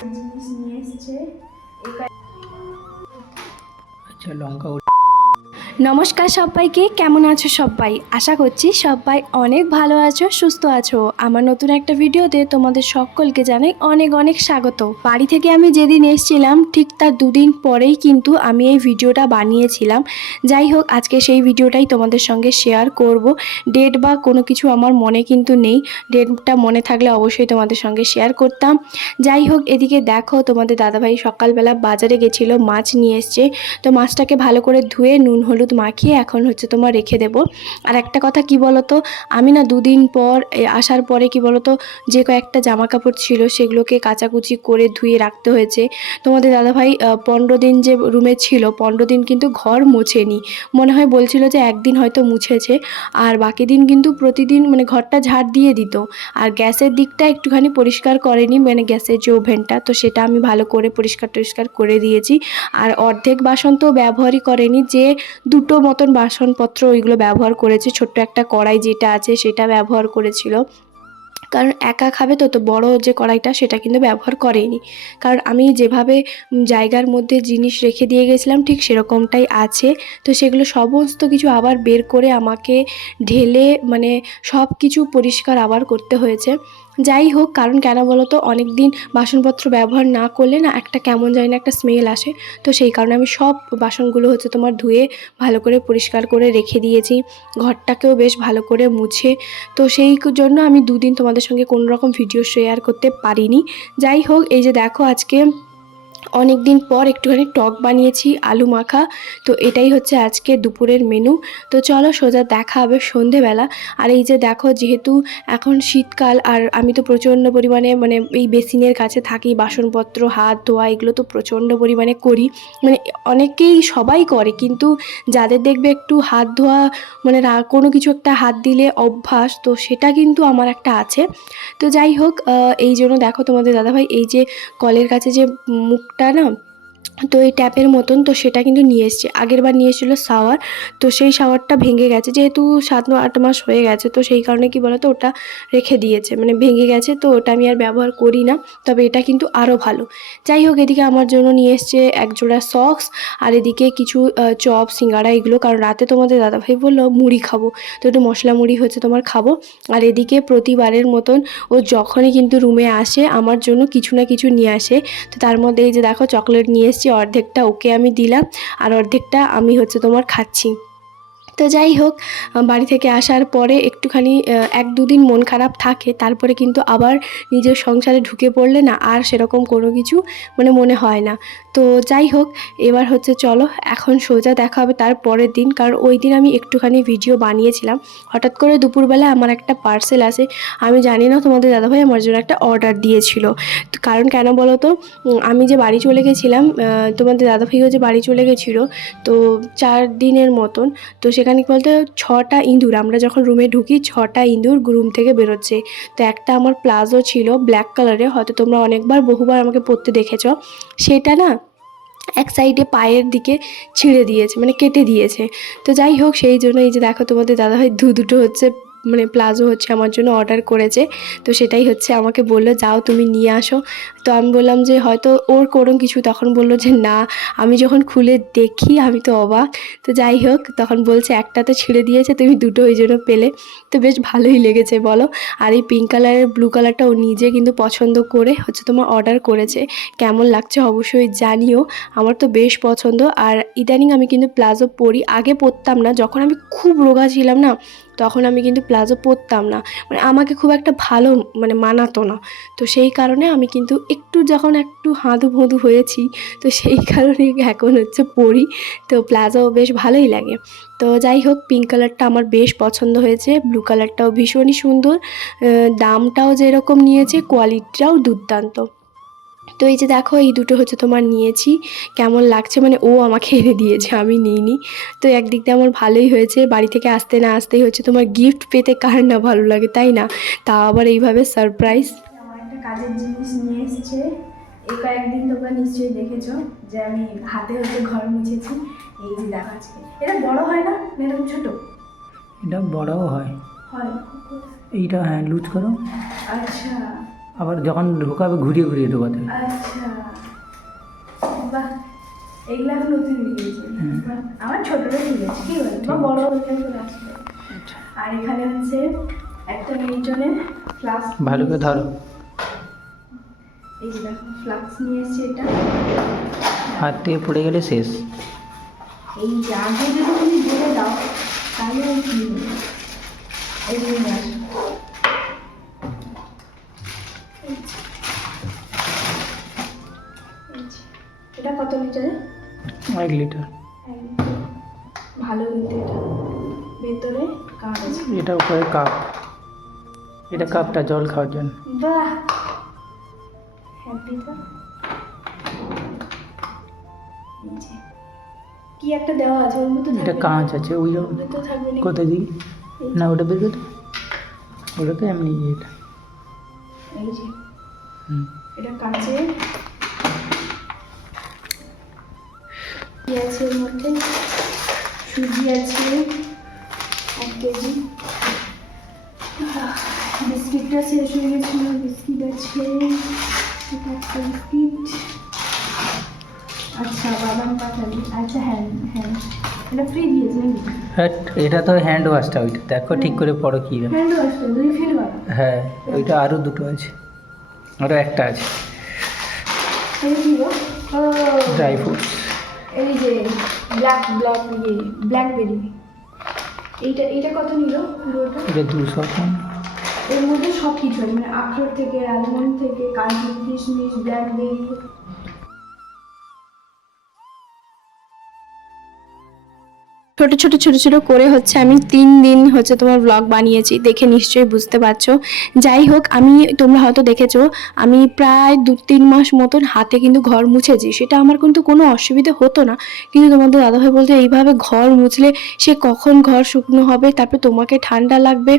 জিনিস নিয়ে এসছে। আচ্ছা লঙ্কা। নমস্কার সবাইকে, কেমন আছো সবাই? আশা করছি সবাই অনেক ভালো আছো, সুস্থ আছো। আমার নতুন একটা ভিডিওতে তোমাদের সকলকে জানাই অনেক অনেক স্বাগত। বাড়ি থেকে আমি যেদিন এসেছিলাম ঠিক তার দুদিন পরেই কিন্তু আমি এই ভিডিওটা বানিয়েছিলাম। যাই হোক, আজকে সেই ভিডিওটাই তোমাদের সঙ্গে শেয়ার করব। ডেট বা কোনো কিছু আমার মনে কিন্তু নেই, ডেটটা মনে থাকলে অবশ্যই তোমাদের সঙ্গে শেয়ার করতাম। যাই হোক, এদিকে দেখো তোমাদের দাদাভাই সকালবেলা বাজারে গেছিলো, মাছ নিয়ে এসছে। তো মাছটাকে ভালো করে ধুয়ে নুন হলুদ মাখিয়ে এখন হচ্ছে তোমার রেখে দেব। আর একটা কথা কি বলো তো, আমি না দুদিন পর আসার পরে কি বলো তো, যে কয়েকটা জামা কাপড় ছিল সেগুলোকে কাচাকুচি করে ধুয়ে রাখতে হয়েছে। তোমাদের দাদাভাই 15 দিন যে রুমে ছিল, 15 দিন কিন্তু ঘর মোছেনি। মনে হয় বলছিল যে একদিন হয়তো মুছেছে, আর বাকি দিন কিন্তু প্রতিদিন মানে ঘরটা ঝাড় দিয়ে দিত। আর গ্যাসের দিকটা একটুখানি পরিষ্কার করেনি, মানে গ্যাসের যে ওভেনটা, তো সেটা আমি ভালো করে পরিষ্কার করে দিয়েছি। আর অর্ধেক বাসন তো ব্যবহারই করেনি, যে দুটো মতন বাসনপত্র ওইগুলো ব্যবহার করেছে। ছোট্ট একটা কড়াই যেটা আছে সেটা ব্যবহার করেছিল, কারণ একা খাবে তো বড় যে কড়াইটা সেটা কিন্তু ব্যবহার করেনি। কারণ আমি যেভাবে জায়গার মধ্যে জিনিস রেখে দিয়ে গেছিলাম ঠিক সেরকমটাই আছে। তো সেগুলো সমস্ত কিছু আবার বের করে আমাকে ঢেলে মানে সব কিছু পরিষ্কার আবার করতে হয়েছে। যাই হোক, কারণ কেন বলো তো, অনেক দিন বাসনপত্র ব্যবহার না করলে না একটা কেমন জানি না একটা স্মেল আসে। তো সেই কারণে আমি সব বাসনগুলো হচ্ছে তোমার ধুয়ে ভালো করে পরিষ্কার করে রেখে দিয়েছি, ঘরটাকেও বেশ ভালো করে মুছে। তো সেই জন্য আমি দুদিন তোমাদের সঙ্গে কোনো রকম ভিডিও শেয়ার করতে পারিনি। যাই হোক, এই যে দেখো আজকে অনেক দিন পর একটুখানি টক বানিয়েছি আলু মাখা। তো এটাই হচ্ছে আজকে দুপুরের মেনু। তো চলো সোজা দেখা হবে সন্ধেবেলা। আর এই যে দেখো, যেহেতু এখন শীতকাল আর আমি তো প্রচণ্ড পরিমাণে মানে এই বেসিনের কাছে থাকি, বাসনপত্র হাত ধোয়া এগুলো তো প্রচণ্ড পরিমাণে করি। মানে অনেকেই সবাই করে, কিন্তু যাদের দেখবে একটু হাত ধোয়া মানে কোনো কিছু একটা হাত দিলে অভ্যাস, তো সেটা কিন্তু আমার একটা আছে। তো যাই হোক, এই জন্য দেখো তোমাদের দাদাভাই এই যে কলের কাছে যে মুখটা না, তো এই ট্যাপের মতন, তো সেটা কিন্তু নিয়ে এসছে। আগের বার নিয়ে এসেছিলো শাওয়ার, তো সেই শাওয়ারটা ভেঙে গেছে, যেহেতু 7-8 মাস হয়ে গেছে, তো সেই কারণে কি বলতো ওটা রেখে দিয়েছে, মানে ভেঙে গেছে, তো ওটা আমি আর ব্যবহার করি না। তবে এটা কিন্তু আরও ভালো। যাই হোক, এদিকে আমার জন্য নিয়ে এসছে একজোড়া সক্স, আর এদিকে কিছু চপ সিঙ্গাড়া এগুলো, কারণ রাতে তোমাদের দাদাভাই বললো মুড়ি খাবো, তো একটু মশলা মুড়ি হচ্ছে তোমার খাবো। আর এদিকে প্রতিবারের মতন ও যখনই কিন্তু রুমে আসে আমার জন্য কিছু না কিছু নিয়ে আসে। তো তার মধ্যে এই যে দেখো চকলেট নিয়ে এসেছি, অর্ধেকটা ওকে আমি দিলাম আর অর্ধেকটা আমি হচ্ছে তোমার খাচ্ছি। তো যাই হোক, বাড়ি থেকে আসার পরে একটুখানি 1-2 দিন মন খারাপ থাকে, তারপরে কিন্তু আবার নিজের সংসারে ঢুকে পড়লে না আর সেরকম কোনো কিছু মানে মনে হয় না। তো যাই হোক, এবার হচ্ছে চলো এখন সোজা দেখা হবে তার পরের দিন, কারণ ওই দিন আমি একটুখানি ভিডিও বানিয়েছিলাম। হঠাৎ করে দুপুরবেলা আমার একটা পার্সেল আসে, আমি জানি না তোমাদের দাদাভাই আমার জন্য একটা অর্ডার দিয়েছিল। তো কারণ কেন বলো তো, আমি যে বাড়ি চলে গেছিলাম, তোমাদের দাদাভাইও যে বাড়ি চলে গেছিলো, তো 4 দিনের মতন। তো সেখানে কি বলতে 6টা ইঁদুর, আমরা যখন রুমে ঢুকি 6টা ইঁদুর রুম থেকে বেরোচ্ছে। তো একটা আমার প্লাজো ছিল ব্ল্যাক কালারে, হয়তো তোমরা অনেকবার বহুবার আমাকে পরতে দেখেছ, সেটা না এক সাইডে পায়ের দিকে ছিঁড়ে দিয়েছে, মানে কেটে দিয়েছে। তো যাই হোক, সেই জন্য এই যে দেখো তোমাদের দাদাভাই দুটো হচ্ছে মানে প্লাজো হচ্ছে আমার জন্য অর্ডার করেছে। তো সেটাই হচ্ছে আমাকে বললো যাও তুমি নিয়ে আসো। তো আমি বললাম যে হয়তো ওর কোনো কিছু, তখন বললো যে না, আমি যখন খুলে দেখি আমি তো অবাক। তো যাই হোক, তখন বলছে একটা তো ছিঁড়ে দিয়েছে, তুমি দুটো ওই জন্য পেলে। তো বেশ ভালোই লেগেছে বলো। আর এই পিঙ্ক কালারের ব্লু কালারটা ও নিজে কিন্তু পছন্দ করে হচ্ছে তোমার অর্ডার করেছে। কেমন লাগছে অবশ্যই জানিও, আমার তো বেশ পছন্দ। আর ইদানিং আমি কিন্তু প্লাজো পরি, আগে পরতাম না, যখন আমি খুব রোগা ছিলাম না তখন আমি কিন্তু প্লাজো পরতাম না, মানে আমাকে খুব একটা ভালো মানে মানাতো না। তো সেই কারণে আমি কিন্তু যখন একটু হাঁদু ভঁদু হয়েছি, তো সেই কারণে এখন হচ্ছে পরি। তো প্লাজো বেশ ভালোই লাগে। তো যাই হোক, পিঙ্ক কালারটা আমার বেশ পছন্দ হয়েছে, ব্লু কালারটাও ভীষণই সুন্দর, দামটাও যেরকম নিয়েছে কোয়ালিটিটাও দুর্দান্ত। তো এই যে দেখো এই দুটো হচ্ছে তোমার নিয়েছি, কেমন লাগছে, মানে ও আমাকে এনে দিয়েছে, আমি নিইনি। তো একদিক দিয়ে আমার ভালোই হয়েছে, বাড়ি থেকে আসতে না আসতেই হচ্ছে তোমার গিফট পেতে কার না ভালো লাগে, তাই না? তা আবার এইভাবে সারপ্রাইজ। আমার একটা কাজের জিনিস নিয়ে এসছে। এই কয়েকদিন তোমরা নিশ্চয়ই দেখেছো যে আমি হাতে হচ্ছে ঘর মুছেছি। এই যে দেখো আজকে এটা বড় হয় না, এরকম ছোট এটা বড়ও হয়। হয়। এইটা হ্যাঁ লুজ করো। আচ্ছা, আবার যখন ঢোকাবে ঘুরিয়ে ঘুরিয়ে ঢোকাতে হবে। আচ্ছা, বাহ, এগুলো এখন নতুন বেরিয়েছে। বাহ, আমার ছোটটা ঠিক আছে, কি বল বা বড় ওইখানে চলে আসবে। আর এখানে হচ্ছে একটা মেয়ের জন্য ফ্লাক্স, ভালো করে ধরো, এই যে দেখো ফ্লাক্স নিয়ে এসছে। এটা হাত থেকে পড়ে গেলে শেষ। এই যে আগে যদি তুমি বলে দাও তাহলে আমি কি বলবো? এই যে নিয়ে আসো। এই যে, এটা কত লিটারে? 1 লিটার। ভালো কিন্তু এটা ভেতরে কাপ আছে। এটা উপরে কাপ, এটা কাপটা জল খাওয়ার জন্য। বাহ, হ্যাপি তো। এই যে কি একটা দেওয়া আছে ওর মধ্যে, এটা কাঁচ আছে, ওই জন্য তো থাকবে না। কোথায় দিই না, ওটা বের করতে, ওটা তো এমনি এটা। এই যে হুম, এটা কাঁচে কি আছে এর মধ্যে? সুজি আছে 1 কেজি। বিস্কিটটা শেষ হয়ে গেছিল, বিস্কিট আছে, এটা একটা বিস্কিট। আচ্ছা, বাদাম পাঠালি। আচ্ছা, হ্যাঁ হ্যাঁ, এটা ফ্রি দিয়েছে নাকি? হ্যাট, এটা তো হ্যান্ড ওয়াশটা, ওইটা দেখো ঠিক করে পড়ো কী ব্যাপার। হ্যান্ড ওয়াশ তো দুই ফিল বাবা। হ্যাঁ, ওইটা আরও দুটো আছে, আরও একটা আছে। এই কি গো? ও, ড্রাই ফ্রুটস। এই যে ব্ল্যাকবেরি। এইটা কত নিল পুরোটা? এটা 200 গ্রাম। এর মধ্যে সব কিছু আছে, মানে আখরোট থেকে, আলমন্ড থেকে, কাজু, কিশমিশ, ব্ল্যাকবেরি। ছোট ছোট ছোট ছোট করে হচ্ছে আমি 3 দিন হচ্ছে তোমার ব্লগ বানিয়েছি, দেখে নিশ্চয়ই বুঝতে পারছো। যাই হোক, আমি তোমরা হয়তো দেখেছো আমি প্রায় 2-3 মাস মতন হাতে কিন্তু ঘর মুছেছি, সেটা আমার কিন্তু কোনো অসুবিধা হতো না। কিন্তু তোমাদের দাদাভাই বলতে এইভাবে ঘর মুছলে সে কখন ঘর শুকনো হবে, তারপরে তোমাকে ঠান্ডা লাগবে।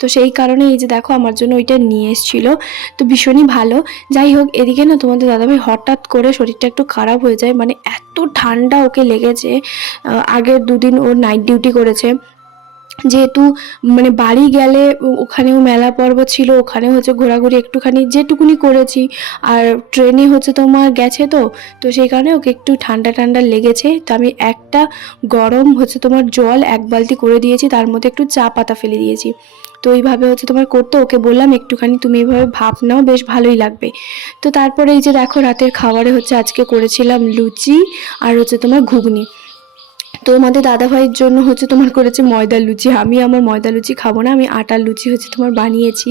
তো সেই কারণে এই যে দেখো আমার জন্য ওইটা নিয়ে এসেছিলো, তো ভীষণই ভালো। যাই হোক, এদিকে না তোমাদের দাদাভাই হঠাৎ করে শরীরটা একটু খারাপ হয়ে যায়, মানে এত ঠান্ডা ওকে লেগেছে। আগের 2 দিন ওর নাইট ডিউটি করেছে, যেহেতু মানে বাড়ি গেলে ওখানেও মেলা পর্ব ছিল, ওখানে হচ্ছে ঘোরাঘুরি একটুখানি যেটুকুনি করেছি, আর ট্রেনে হচ্ছে তোমার গেছে, তো সেই কারণে ওকে একটু ঠান্ডা ঠান্ডা লেগেছে। তো আমি একটা গরম হচ্ছে তোমার জল 1 বালতি করে দিয়েছি, তার মধ্যে একটু চা পাতা ফেলে দিয়েছি। তো এইভাবে হচ্ছে তোমার করতে ওকে বললাম একটুখানি তুমি এইভাবে ভাপ নাও, বেশ ভালোই লাগবে। তো তারপরে এই যে দেখো রাতের খাবারে হচ্ছে আজকে করেছিলাম লুচি আর হচ্ছে তোমার ঘুগনি। তো আমাদের দাদাভাইয়ের জন্য হচ্ছে তোমার করেছে ময়দার লুচি, আমি আমার ময়দা লুচি খাবো না, আমি আটার লুচি হচ্ছে তোমার বানিয়েছি।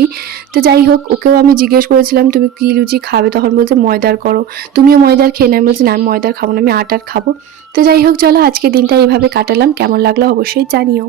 তো যাই হোক, ওকেও আমি জিজ্ঞেস করেছিলাম তুমি কি লুচি খাবে, তখন বলছে ময়দার করো, তুমিও ময়দার খেয়ে না। আমি বলছি না, আমি ময়দার খাবো না, আমি আটার খাবো। তো যাই হোক, চলো আজকে দিনটা এইভাবে কাটালাম, কেমন লাগলো অবশ্যই জানিও।